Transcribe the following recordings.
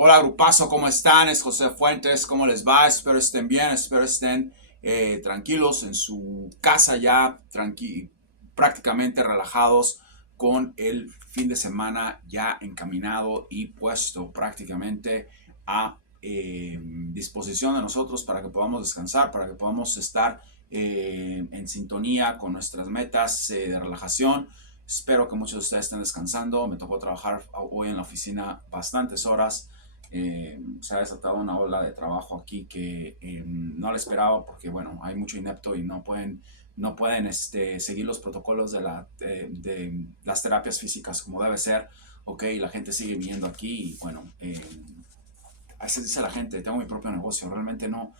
Hola grupazo, ¿cómo están? Es José Fuentes, ¿cómo les va? Espero estén bien, espero estén tranquilos en su casa ya, prácticamente relajados con el fin de semana ya encaminado y puesto prácticamente a disposición de nosotros para que podamos descansar, para que podamos estar en sintonía con nuestras metas de relajación. Espero que muchos de ustedes estén descansando. Me tocó trabajar hoy en la oficina bastantes horas. Se ha desatado una ola de trabajo aquí que no la esperaba porque, bueno, hay mucho inepto y no pueden seguir los protocolos de las terapias físicas como debe ser. Ok, la gente sigue viniendo aquí y, bueno, a veces dice la gente, tengo mi propio negocio, realmente no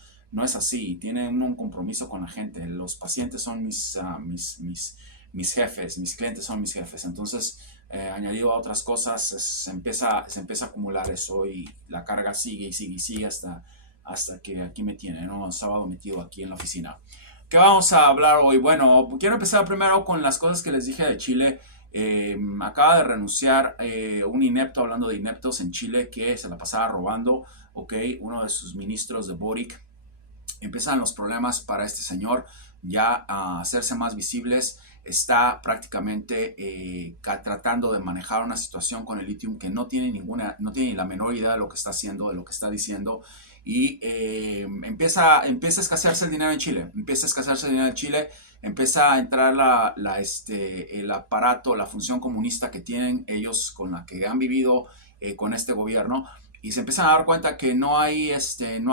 es así, tienen un compromiso con la gente, los pacientes son mis jefes, mis clientes son mis jefes, entonces añadido a otras cosas se empieza a acumular eso y la carga sigue y sigue y sigue hasta que aquí me tiene, ¿no? Sábado metido aquí en la oficina. ¿Qué vamos a hablar hoy? Bueno, quiero empezar primero con las cosas que les dije de Chile. Acaba de renunciar un inepto, hablando de ineptos en Chile, que se la pasaba robando, ok, uno de sus ministros de Boric. Empiezan los problemas para este señor ya a hacerse más visibles. Está prácticamente tratando de manejar una situación con el litio que no tiene ni la menor idea de lo que está haciendo, de lo que está diciendo. Y empieza a escasearse el dinero en Chile. Empieza a escasearse el dinero en Chile. Empieza a entrar el aparato, la función comunista que tienen ellos con la que han vivido con este gobierno y se empiezan a dar cuenta que no hay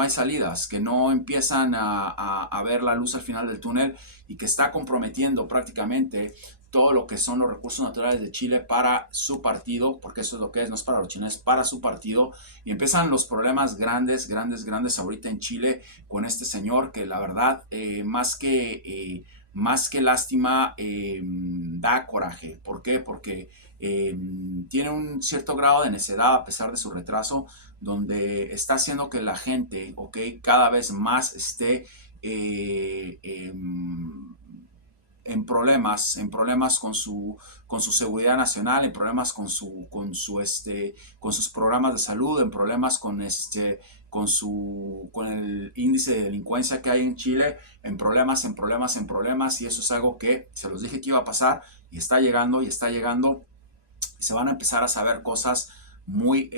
salidas, que no empiezan a ver la luz al final del túnel y que está comprometiendo prácticamente todo lo que son los recursos naturales de Chile para su partido, porque eso es lo que es, no es para los chilenos, es para su partido, y empiezan los problemas grandes, grandes, grandes ahorita en Chile con este señor que la verdad, más que lástima, da coraje. ¿Por qué? Porque tiene un cierto grado de necedad a pesar de su retraso, donde está haciendo que la gente, ok, cada vez más esté en problemas con su seguridad nacional, en problemas con sus programas de salud, en problemas con el índice de delincuencia que hay en Chile, en problemas, en problemas, en problemas, y eso es algo que se los dije que iba a pasar y está llegando y está llegando y se van a empezar a saber cosas muy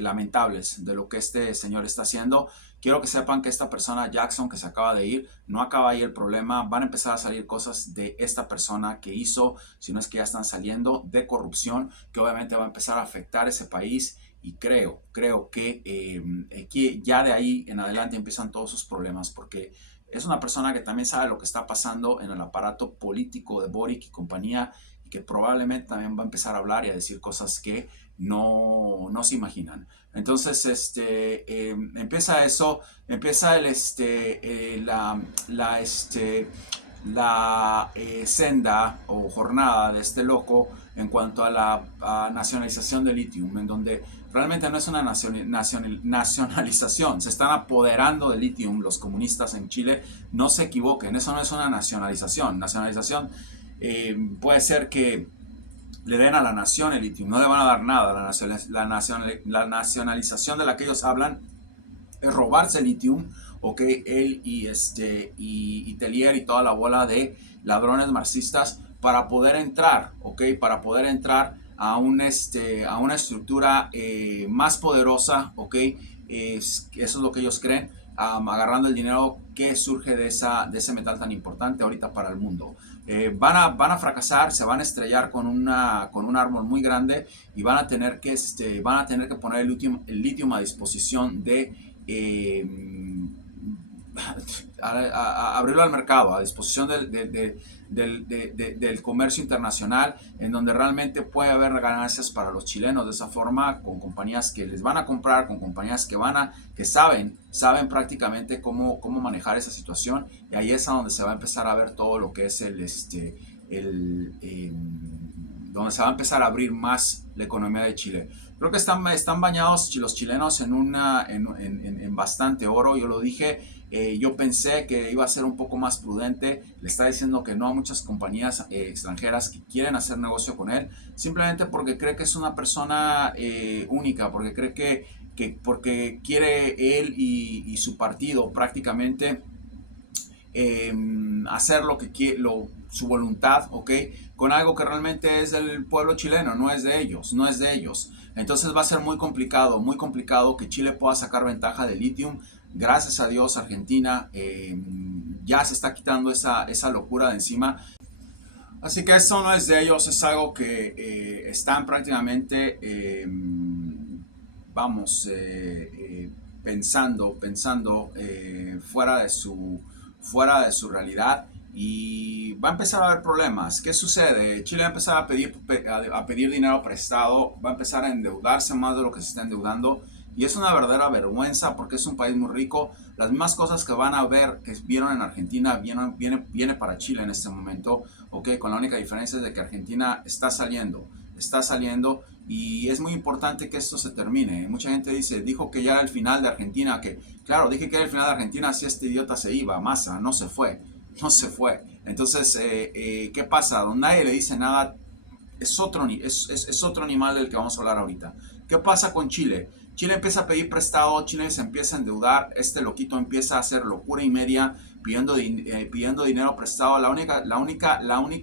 lamentables de lo que este señor está haciendo. Quiero que sepan que esta persona, Jackson, que se acaba de ir, no acaba ahí el problema. Van a empezar a salir cosas de esta persona que hizo, si no es que ya están saliendo, de corrupción, que obviamente va a empezar a afectar ese país. Y creo que ya de ahí en adelante empiezan todos sus problemas, porque es una persona que también sabe lo que está pasando en el aparato político de Boric y compañía, y que probablemente también va a empezar a hablar y a decir cosas que no se imaginan. Entonces, empieza eso, empieza la senda o jornada de este loco en cuanto a la nacionalización del litio, en donde realmente no es una nacionalización, se están apoderando del litio los comunistas en Chile. No se equivoquen, eso no es una nacionalización. Nacionalización puede ser que le den a la nación el litio, no le van a dar nada. La nacionalización de la que ellos hablan es robarse el litio, ok, él y Tellier y toda la bola de ladrones marxistas para poder entrar, ok, para poder entrar a una estructura más poderosa, ok, eso es lo que ellos creen, agarrando el dinero que surge de ese metal tan importante ahorita para el mundo. Van a fracasar, se van a estrellar con un árbol muy grande y van a tener que poner el litio a disposición abrirlo al mercado, a disposición del comercio internacional, en donde realmente puede haber ganancias para los chilenos de esa forma, con compañías que les van a comprar, con compañías que saben prácticamente cómo manejar esa situación, y ahí es a donde se va a empezar a ver todo lo que es donde se va a empezar a abrir más la economía de Chile. Creo que están bañados los chilenos en bastante oro. Yo lo dije, yo pensé que iba a ser un poco más prudente. Le está diciendo que no a muchas compañías extranjeras que quieren hacer negocio con él, simplemente porque cree que es una persona única, porque cree que porque quiere él y su partido prácticamente hacer lo que quiere, su voluntad, ¿ok? Con algo que realmente es del pueblo chileno, no es de ellos, no es de ellos. Entonces va a ser muy complicado que Chile pueda sacar ventaja de litio. Gracias a Dios, Argentina ya se está quitando esa locura de encima. Así que eso no es de ellos, es algo que están prácticamente, vamos, pensando fuera de su realidad y va a empezar a haber problemas. ¿Qué sucede? Chile va a empezar a pedir dinero prestado, va a empezar a endeudarse más de lo que se está endeudando y es una verdadera vergüenza porque es un país muy rico. Las mismas cosas que van a ver, que vieron en Argentina, viene para Chile en este momento, ok, con la única diferencia de que Argentina está saliendo y es muy importante que esto se termine. Mucha gente dijo que ya era el final de Argentina, que claro, dije que era el final de Argentina si este idiota se iba, Massa, no se fue. Entonces, ¿qué pasa? Donde nadie le dice nada, es otro animal del que vamos a hablar ahorita. ¿Qué pasa con Chile? Chile empieza a pedir prestado, Chile se empieza a endeudar, este loquito empieza a hacer locura y media pidiendo dinero prestado. La única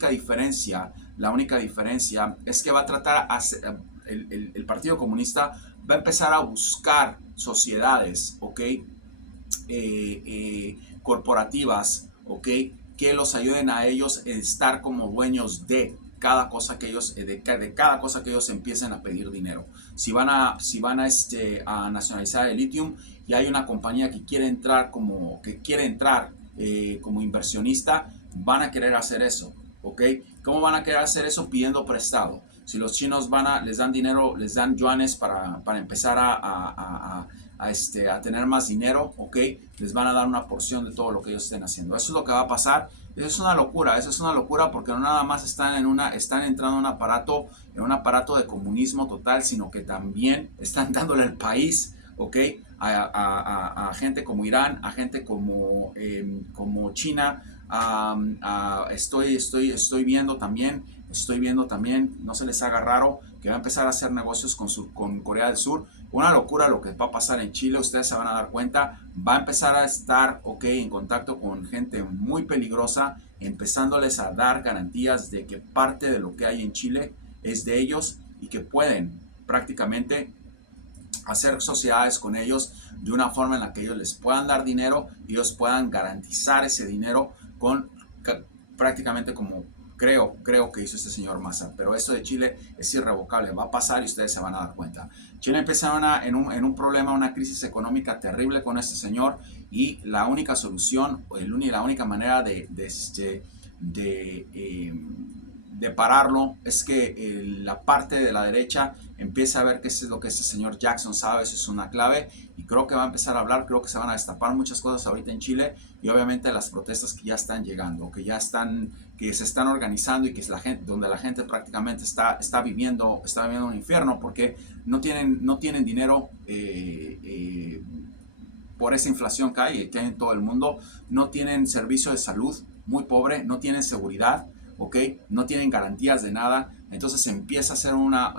diferencia es que va a tratar el Partido Comunista va a empezar a buscar sociedades, ¿ok? Corporativas, ¿ok? Que los ayuden a ellos a estar como dueños de cada cosa que ellos, de cada cosa que ellos empiecen a pedir dinero. Si van a nacionalizar el litio y hay una compañía que quiere entrar como inversionista, van a querer hacer eso, ¿ok? ¿Cómo van a querer hacer eso? Pidiendo prestado. Si los chinos les dan dinero, les dan yuanes para empezar a tener más dinero, ¿ok? Les van a dar una porción de todo lo que ellos estén haciendo. Eso es lo que va a pasar. Eso es una locura porque no nada más están entrando en un aparato de comunismo total, sino que también están dándole el país, ¿ok? A gente como Irán, a gente como China. Estoy viendo también, no se les haga raro, que va a empezar a hacer negocios con Corea del Sur. Una locura lo que va a pasar en Chile, ustedes se van a dar cuenta, va a empezar a estar, en contacto con gente muy peligrosa, empezándoles a dar garantías de que parte de lo que hay en Chile es de ellos y que pueden prácticamente hacer sociedades con ellos de una forma en la que ellos les puedan dar dinero y ellos puedan garantizar ese dinero con prácticamente como creo que hizo este señor Massa. Pero esto de Chile es irrevocable, va a pasar y ustedes se van a dar cuenta. Chile empieza en un problema, una crisis económica terrible con este señor y la única solución, la única manera de pararlo es que la parte de la derecha empieza a ver qué es lo que este señor Jackson sabe, eso es una clave y creo que va a empezar a hablar, creo que se van a destapar muchas cosas ahorita en Chile y obviamente las protestas que ya están llegando, que se están organizando y que es donde la gente prácticamente está viviendo un infierno porque no tienen dinero por esa inflación que hay en todo el mundo, no tienen servicio de salud, muy pobre, no tienen seguridad, ¿ok? No tienen garantías de nada, entonces se empieza a hacer una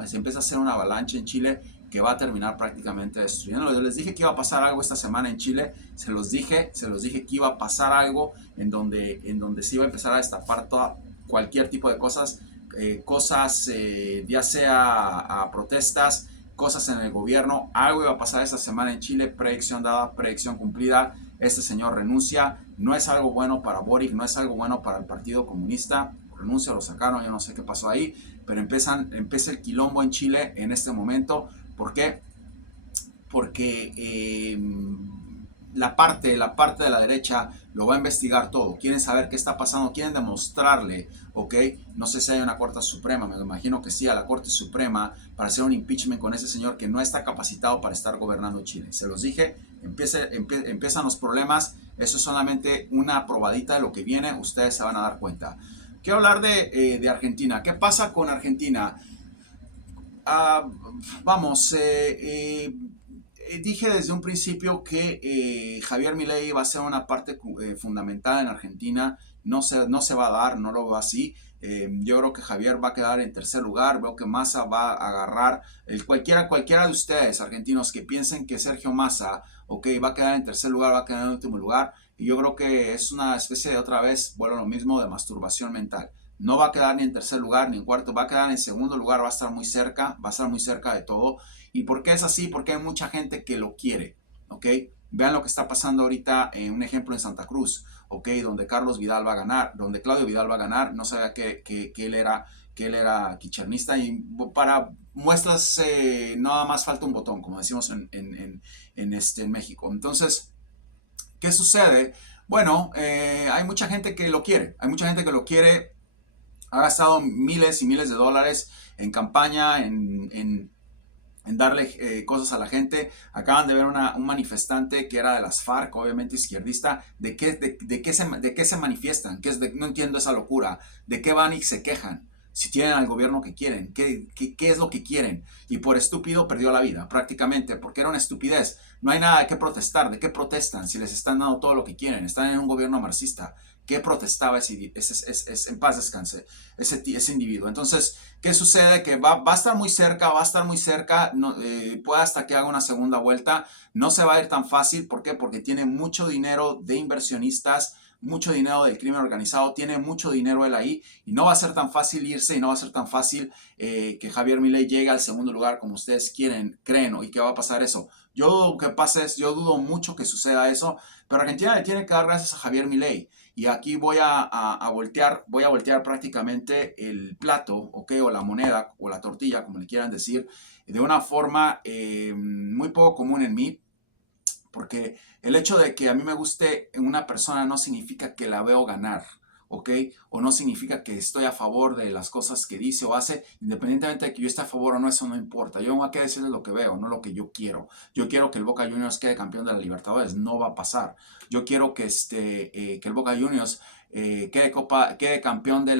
avalancha en Chile que va a terminar prácticamente destruyendo. Yo les dije que iba a pasar algo esta semana en Chile, se los dije que iba a pasar algo en donde se iba a empezar a destapar cualquier tipo de cosas, ya sea a protestas, cosas en el gobierno, algo iba a pasar esta semana en Chile, predicción dada, predicción cumplida, este señor renuncia, no es algo bueno para Boric, no es algo bueno para el Partido Comunista, renuncia, lo sacaron, yo no sé qué pasó ahí, pero empieza el quilombo en Chile en este momento. ¿Por qué? Porque la parte de la derecha lo va a investigar todo, quieren saber qué está pasando, quieren demostrarle, ¿ok? No sé si hay una Corte Suprema, me lo imagino que sí, a la Corte Suprema para hacer un impeachment con ese señor que no está capacitado para estar gobernando Chile. Se los dije, empiezan los problemas, eso es solamente una probadita de lo que viene, ustedes se van a dar cuenta. Quiero hablar de Argentina. ¿Qué pasa con Argentina? Uh, vamos, dije desde un principio que Javier Milei va a ser una parte fundamental en Argentina. no se va a dar, no lo veo así. Yo creo que Javier va a quedar en tercer lugar. Veo que Massa va a agarrar cualquiera de ustedes, argentinos, que piensen que Sergio Massa, ok, va a quedar en tercer lugar, va a quedar en último lugar. Y yo creo que es una especie de, otra vez, bueno, lo mismo, de masturbación mental. No va a quedar ni en tercer lugar ni en cuarto, va a quedar en segundo lugar, va a estar muy cerca, va a estar muy cerca de todo. ¿Y por qué es así? Porque hay mucha gente que lo quiere, ¿ok? Vean lo que está pasando ahorita en un ejemplo en Santa Cruz, ¿ok? Donde Carlos Vidal va a ganar, donde Claudio Vidal va a ganar. No sabía que él era quichernista, y para muestras nada más falta un botón, como decimos en México. Entonces, ¿qué sucede? Bueno, hay mucha gente que lo quiere, hay mucha gente que lo quiere, ha gastado miles y miles de dólares en campaña, en darle cosas a la gente. Acaban de ver un manifestante que era de las FARC, obviamente izquierdista. ¿De qué se manifiestan? No entiendo esa locura. ¿De qué van y se quejan? Si tienen al gobierno que quieren, ¿qué es lo que quieren? Y por estúpido perdió la vida, prácticamente, porque era una estupidez. No hay nada de qué protestar. ¿De qué protestan si les están dando todo lo que quieren? Están en un gobierno marxista. ¿Qué protestaba en paz descanse ese individuo? Entonces, ¿qué sucede? Que va a estar muy cerca, no, puede hasta que haga una segunda vuelta. No se va a ir tan fácil. ¿Por qué? Porque tiene mucho dinero de inversionistas, mucho dinero del crimen organizado, tiene mucho dinero él ahí, y no va a ser tan fácil irse, y no va a ser tan fácil que Javier Milei llegue al segundo lugar como ustedes creen, y que va a pasar eso. Yo dudo mucho que suceda eso, pero Argentina le tiene que dar gracias a Javier Milei. Y aquí voy a voltear prácticamente el plato, ¿ok? O la moneda, o la tortilla, como le quieran decir, de una forma muy poco común en mí, porque el hecho de que a mí me guste una persona no significa que la veo ganar, ¿ok? O no significa que estoy a favor de las cosas que dice o hace. Independientemente de que yo esté a favor o no, eso no importa. Yo tengo que decirles lo que veo, no lo que yo quiero. Yo quiero que el Boca Juniors quede campeón de la Libertadores, no va a pasar. Yo quiero que el Boca Juniors quede campeón del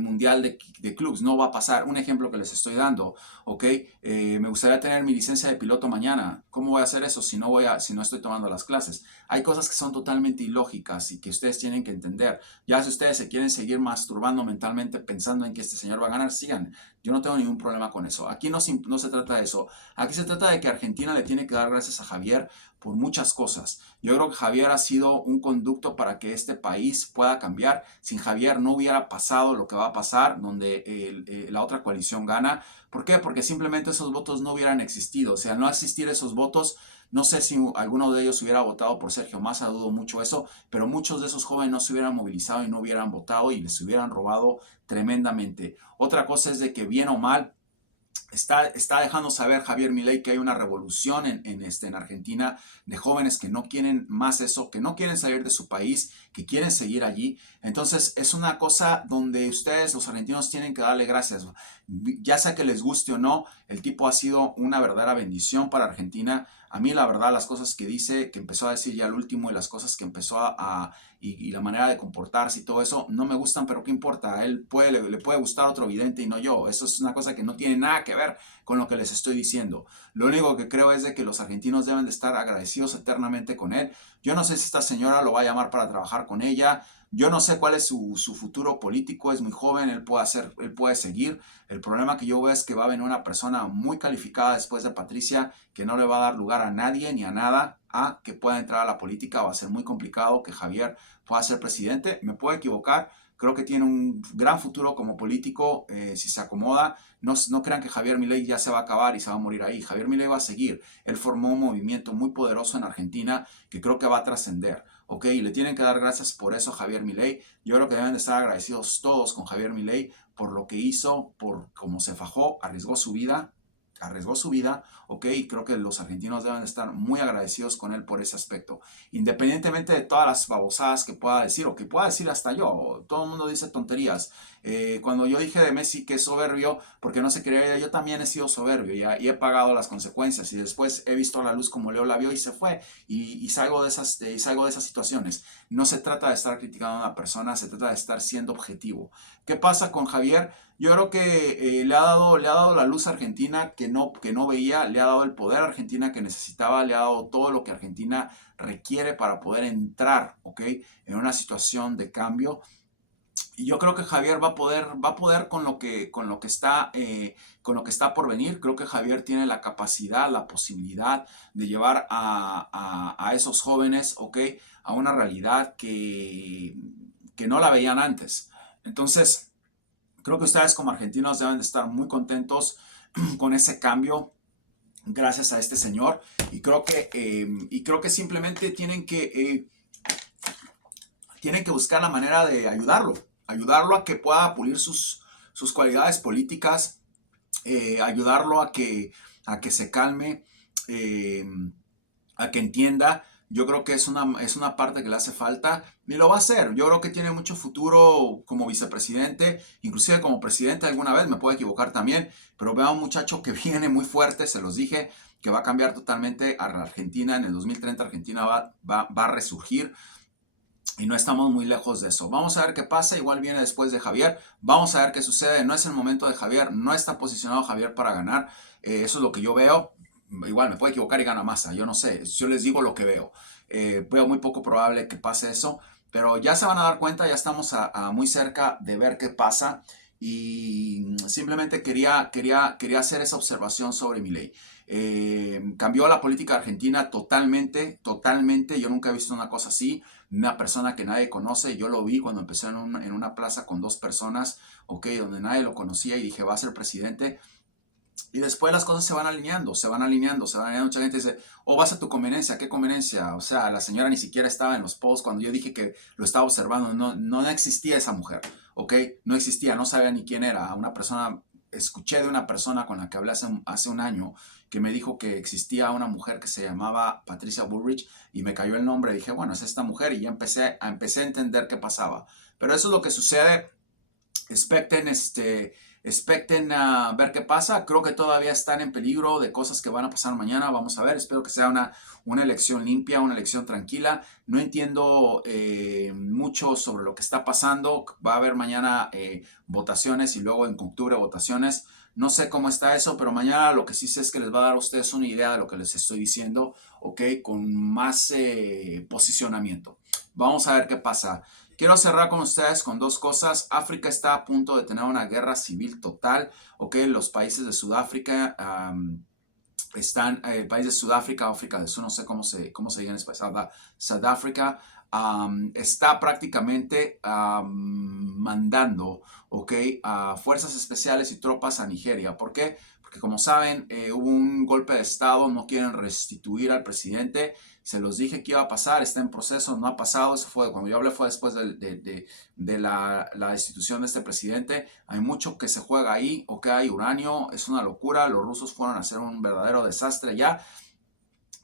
Mundial de Clubes, no va a pasar. Un ejemplo que les estoy dando, ¿ok? Me gustaría tener mi licencia de piloto mañana. ¿Cómo voy a hacer eso si no estoy tomando las clases? Hay cosas que son totalmente ilógicas y que ustedes tienen que entender. Ya si ustedes se quieren seguir masturbando mentalmente pensando en que este señor va a ganar, sigan. Yo no tengo ningún problema con eso. Aquí no se trata de eso. Aquí se trata de que Argentina le tiene que dar gracias a Javier por muchas cosas. Yo creo que Javier ha sido un conducto para que este país pueda cambiar. Sin Javier no hubiera pasado lo que va a pasar, donde la otra coalición gana. ¿Por qué? Porque simplemente esos votos no hubieran existido. O sea, al no existir esos votos, no sé si alguno de ellos hubiera votado por Sergio Massa, dudo mucho eso, pero muchos de esos jóvenes no se hubieran movilizado y no hubieran votado, y les hubieran robado tremendamente. Otra cosa es de que, bien o mal, está dejando saber Javier Milei que hay una revolución en Argentina, de jóvenes que no quieren más eso, que no quieren salir de su país, que quieren seguir allí. Entonces es una cosa donde ustedes, los argentinos, tienen que darle gracias. Ya sea que les guste o no, el tipo ha sido una verdadera bendición para Argentina. A mí, la verdad, las cosas que dice, que empezó a decir ya al último, y las cosas que empezó y la manera de comportarse y todo eso, no me gustan, pero ¿qué importa? A él le puede gustar otro vidente y no yo. Eso es una cosa que no tiene nada que ver con lo que les estoy diciendo. Lo único que creo es de que los argentinos deben de estar agradecidos eternamente con él. Yo no sé si esta señora lo va a llamar para trabajar con ella. Yo no sé cuál es su futuro político. Es muy joven, él puede seguir. El problema que yo veo es que va a venir una persona muy calificada después de Patricia, que no le va a dar lugar a nadie ni a nada a que pueda entrar a la política. Va a ser muy complicado que Javier pueda ser presidente. Me puedo equivocar. Creo que tiene un gran futuro como político si se acomoda. No crean que Javier Milei ya se va a acabar y se va a morir ahí. Javier Milei va a seguir. Él formó un movimiento muy poderoso en Argentina que creo que va a trascender. ¿Ok? Y le tienen que dar gracias por eso a Javier Milei. Yo creo que deben de estar agradecidos todos con Javier Milei por lo que hizo, por cómo se fajó, arriesgó su vida, ¿ok? Y creo que los argentinos deben estar muy agradecidos con él por ese aspecto. Independientemente de todas las babosadas que pueda decir, o que pueda decir hasta yo, todo el mundo dice tonterías. Cuando yo dije de Messi que es soberbio porque no se quería ir, yo también he sido soberbio y he pagado las consecuencias y después he visto a la luz como Leo la vio y se fue y salgo de esas situaciones. No se trata de estar criticando a una persona, se trata de estar siendo objetivo. ¿Qué pasa con Javier? Yo creo que le ha dado la luz a Argentina que no veía, le ha dado el poder a Argentina que necesitaba, le ha dado todo lo que Argentina requiere para poder entrar, ¿ok? En una situación de cambio. Y yo creo que Javier va a poder con lo que está por venir. Creo que Javier tiene la capacidad, la posibilidad de llevar a esos jóvenes, ¿ok? A una realidad que no la veían antes. Entonces, creo que ustedes como argentinos deben de estar muy contentos con ese cambio gracias a este señor y creo que simplemente tienen que buscar la manera de ayudarlo a que pueda pulir sus cualidades políticas, ayudarlo a que se calme, eh, a que entienda. Yo creo que es una parte que le hace falta y lo va a hacer. Yo creo que tiene mucho futuro como vicepresidente, inclusive como presidente alguna vez, me puedo equivocar también, pero veo a un muchacho que viene muy fuerte, se los dije, que va a cambiar totalmente a la Argentina. En el 2030 Argentina va a resurgir y no estamos muy lejos de eso. Vamos a ver qué pasa, igual viene después de Javier, vamos a ver qué sucede, no es el momento de Javier, no está posicionado Javier para ganar, eso es lo que yo veo, igual me puedo equivocar y gana Massa, yo no sé, yo les digo lo que veo, veo muy poco probable que pase eso, pero ya se van a dar cuenta, ya estamos muy cerca de ver qué pasa y simplemente quería hacer esa observación sobre Milei. Cambió la política argentina totalmente, totalmente, yo nunca he visto una cosa así, una persona que nadie conoce. Yo lo vi cuando empecé en una plaza con dos personas, ok, donde nadie lo conocía y dije, va a ser presidente. Y después las cosas se van alineando, se van alineando, se van alineando. Mucha gente dice, oh, vas a tu conveniencia, ¿qué conveniencia? O sea, la señora ni siquiera estaba en los posts cuando yo dije que lo estaba observando. No existía esa mujer, ¿ok? No existía, no sabía ni quién era. Una persona, escuché de una persona con la que hablé hace un año que me dijo que existía una mujer que se llamaba Patricia Bullrich y me cayó el nombre. Dije, bueno, es esta mujer y ya empecé a entender qué pasaba. Pero eso es lo que sucede. Expecten, expecten a ver qué pasa. Creo que todavía están en peligro de cosas que van a pasar mañana. Vamos a ver. Espero que sea una elección limpia, una elección tranquila. No entiendo mucho sobre lo que está pasando. Va a haber mañana votaciones y luego en octubre votaciones. No sé cómo está eso, pero mañana lo que sí sé es que les va a dar a ustedes una idea de lo que les estoy diciendo, ¿ok? Con más posicionamiento. Vamos a ver qué pasa. Quiero cerrar con ustedes con dos cosas. África está a punto de tener una guerra civil total. Ok, los países de Sudáfrica están, el país de Sudáfrica, África del Sur, no sé cómo se dice en español, Sudáfrica, está prácticamente mandando, ok, a fuerzas especiales y tropas a Nigeria. ¿Por qué? Porque como saben, hubo un golpe de estado, no quieren restituir al presidente. Se los dije que iba a pasar, está en proceso, no ha pasado. Eso fue, cuando yo hablé fue después de la destitución de este presidente. Hay mucho que se juega ahí, ok, hay uranio, es una locura. Los rusos fueron a hacer un verdadero desastre ya.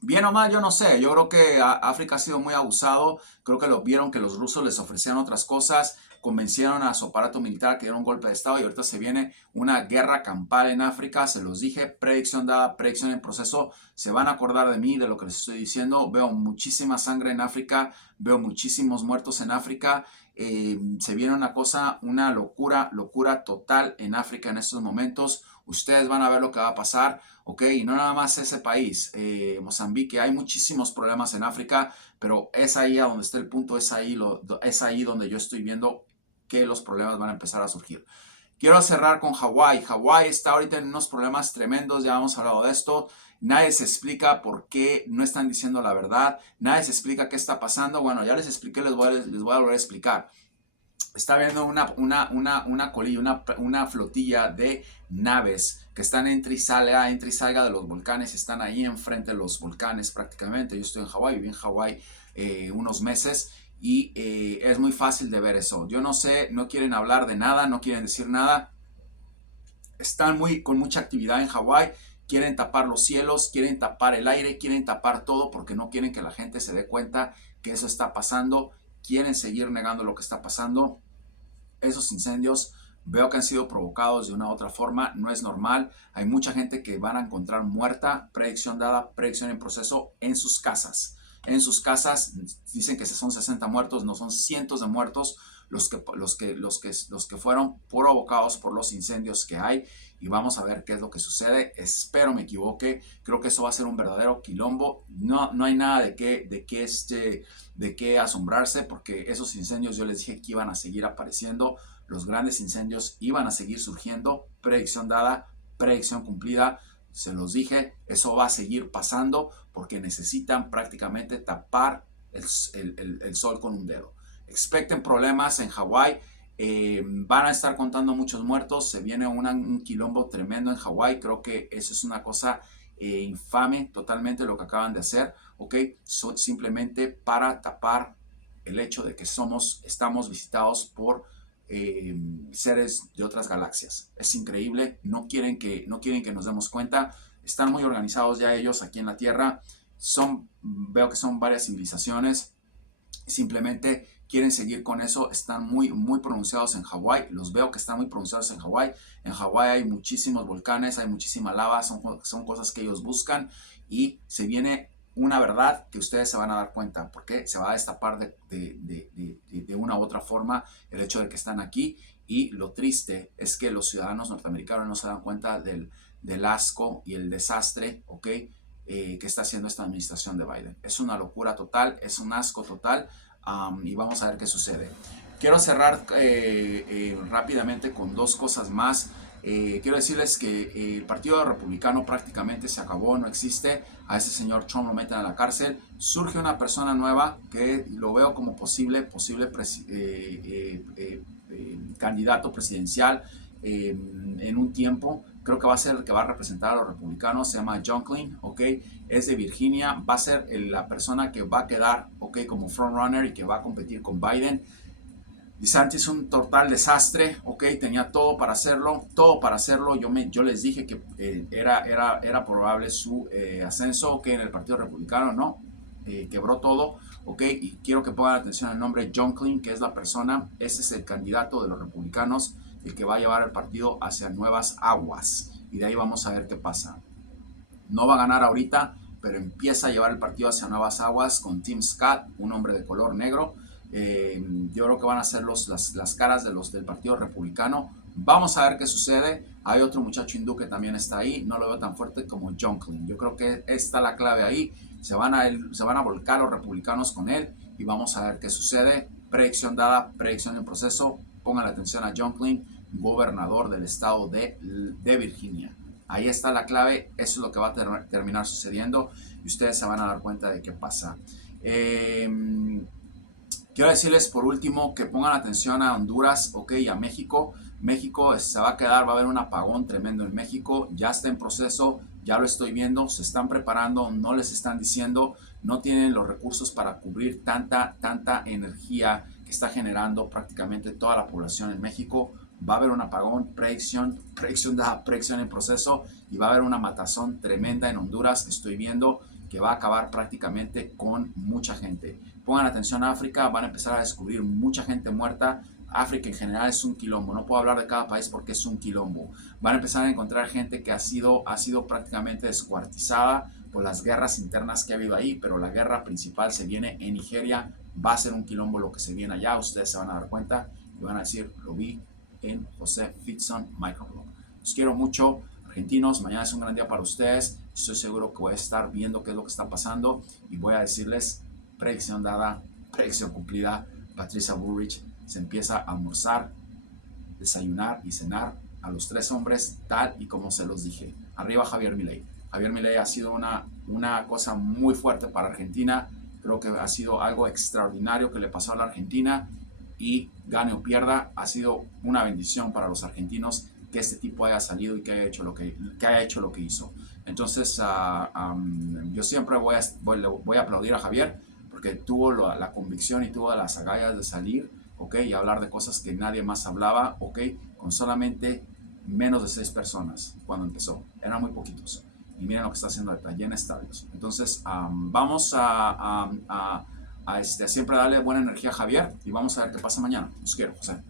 Bien o mal, yo no sé. Yo creo que África ha sido muy abusado. Creo que lo vieron que los rusos les ofrecían otras cosas. Convencieron a su aparato militar que diera un golpe de estado y ahorita se viene una guerra campal en África. Se los dije, predicción dada, predicción en proceso. Se van a acordar de mí, de lo que les estoy diciendo. Veo muchísima sangre en África. Veo muchísimos muertos en África. Se viene una cosa, una locura, locura total en África en estos momentos. Ustedes van a ver lo que va a pasar. Ok, y no nada más ese país, Mozambique, hay muchísimos problemas en África, pero es ahí a donde está el punto, es ahí donde yo estoy viendo que los problemas van a empezar a surgir. Quiero cerrar con Hawái. Hawái está ahorita en unos problemas tremendos, ya hemos hablado de esto. Nadie se explica por qué no están diciendo la verdad, nadie se explica qué está pasando. Bueno, ya les expliqué, les voy a volver a explicar. Está habiendo una flotilla de naves que están entre y salga de los volcanes, están ahí enfrente de los volcanes prácticamente. Yo estoy en Hawái, viví en Hawái unos meses y es muy fácil de ver eso. Yo no sé, no quieren hablar de nada, no quieren decir nada. Están con mucha actividad en Hawái, quieren tapar los cielos, quieren tapar el aire, quieren tapar todo porque no quieren que la gente se dé cuenta que eso está pasando. Quieren seguir negando lo que está pasando. Esos incendios Veo que han sido provocados de una u otra forma, no es normal. Hay mucha gente que van a encontrar muerta, predicción dada, predicción en proceso en sus casas. En sus casas dicen que son 60 muertos, no son cientos de muertos los que fueron provocados por los incendios que hay, y vamos a ver qué es lo que sucede. Espero me equivoque, creo que eso va a ser un verdadero quilombo. No hay nada de qué asombrarse, porque esos incendios yo les dije que iban a seguir apareciendo, los grandes incendios iban a seguir surgiendo, predicción dada, predicción cumplida. Se los dije, eso va a seguir pasando porque necesitan prácticamente tapar el sol con un dedo. Expecten problemas en Hawái. Van a estar contando muchos muertos. Se viene un quilombo tremendo en Hawái. Creo que eso es una cosa infame totalmente lo que acaban de hacer. ¿Ok? Simplemente para tapar el hecho de que estamos visitados por seres de otras galaxias. Es increíble. No quieren que nos demos cuenta. Están muy organizados ya ellos aquí en la Tierra. Veo que son varias civilizaciones. Simplemente quieren seguir con eso. Están muy pronunciados en Hawái. Los veo que están muy pronunciados en Hawái. En Hawái hay muchísimos volcanes, hay muchísima lava. Son cosas que ellos buscan, y se viene una verdad que ustedes se van a dar cuenta, porque se va a destapar de una u otra forma el hecho de que están aquí. Y lo triste es que los ciudadanos norteamericanos no se dan cuenta del asco y el desastre, ¿ok? Que está haciendo esta administración de Biden. Es una locura total, es un asco total, y vamos a ver qué sucede. Quiero cerrar rápidamente con dos cosas más. Quiero decirles que el Partido Republicano prácticamente se acabó, no existe. A ese señor Trump lo meten a la cárcel. Surge una persona nueva que lo veo como posible candidato presidencial en un tiempo. Creo que va a ser el que va a representar a los republicanos. Se llama John Clean, ¿ok? Es de Virginia. Va a ser la persona que va a quedar, ¿ok? Como frontrunner y que va a competir con Biden. DeSantis es un total desastre, ¿ok? Tenía todo para hacerlo, Yo les dije que era probable su ascenso, ¿ok? En el Partido Republicano, no. Quebró todo, ¿ok? Y quiero que pongan atención al nombre John Clean, que es la persona, ese es el candidato de los republicanos, el que va a llevar el partido hacia nuevas aguas. Y de ahí vamos a ver qué pasa. No va a ganar ahorita, pero empieza a llevar el partido hacia nuevas aguas con Tim Scott, un hombre de color negro. Yo creo que van a ser las caras del Partido Republicano. Vamos a ver qué sucede. Hay otro muchacho hindú que también está ahí. No lo veo tan fuerte como John Clean. Yo creo que está la clave ahí. Se van a volcar los republicanos con él, y vamos a ver qué sucede. Predicción dada, predicción en proceso. Pongan atención a John Clean, gobernador del estado de Virginia. Ahí está la clave. Eso es lo que va a terminar sucediendo, y ustedes se van a dar cuenta de qué pasa. Quiero decirles por último que pongan atención a Honduras, ¿ok? Y a México. México se va a quedar, va a haber un apagón tremendo en México. Ya está en proceso, ya lo estoy viendo. Se están preparando, no les están diciendo. No tienen los recursos para cubrir tanta energía que está generando prácticamente toda la población en México. Va a haber un apagón, predicción en proceso, y va a haber una matazón tremenda en Honduras. Estoy viendo que va a acabar prácticamente con mucha gente. Pongan atención a África, van a empezar a descubrir mucha gente muerta. África en general es un quilombo, no puedo hablar de cada país porque es un quilombo. Van a empezar a encontrar gente que ha sido prácticamente descuartizada por las guerras internas que ha habido ahí, pero la guerra principal se viene en Nigeria. Va a ser un quilombo lo que se viene allá, ustedes se van a dar cuenta y van a decir, lo vi en José Fitson Microblog. Los quiero mucho, argentinos. Mañana es un gran día para ustedes. Estoy seguro que voy a estar viendo qué es lo que está pasando, y voy a decirles: predicción dada, predicción cumplida. Patricia Bullrich se empieza a almorzar, desayunar y cenar a los 3 hombres, tal y como se los dije. Arriba Javier Milei. Javier Milei ha sido una cosa muy fuerte para Argentina. Creo que ha sido algo extraordinario que le pasó a la Argentina, y gane o pierda, ha sido una bendición para los argentinos que este tipo haya salido y que haya hecho lo que hizo. Entonces, yo siempre voy a aplaudir a Javier, porque tuvo la convicción y tuvo las agallas de salir, ¿ok? Y hablar de cosas que nadie más hablaba, ¿ok? Con solamente menos de 6 personas cuando empezó. Eran muy poquitos. Y miren lo que está haciendo ahorita, llena estadios. Entonces, vamos a siempre darle buena energía a Javier, y vamos a ver qué pasa mañana. Los quiero, José.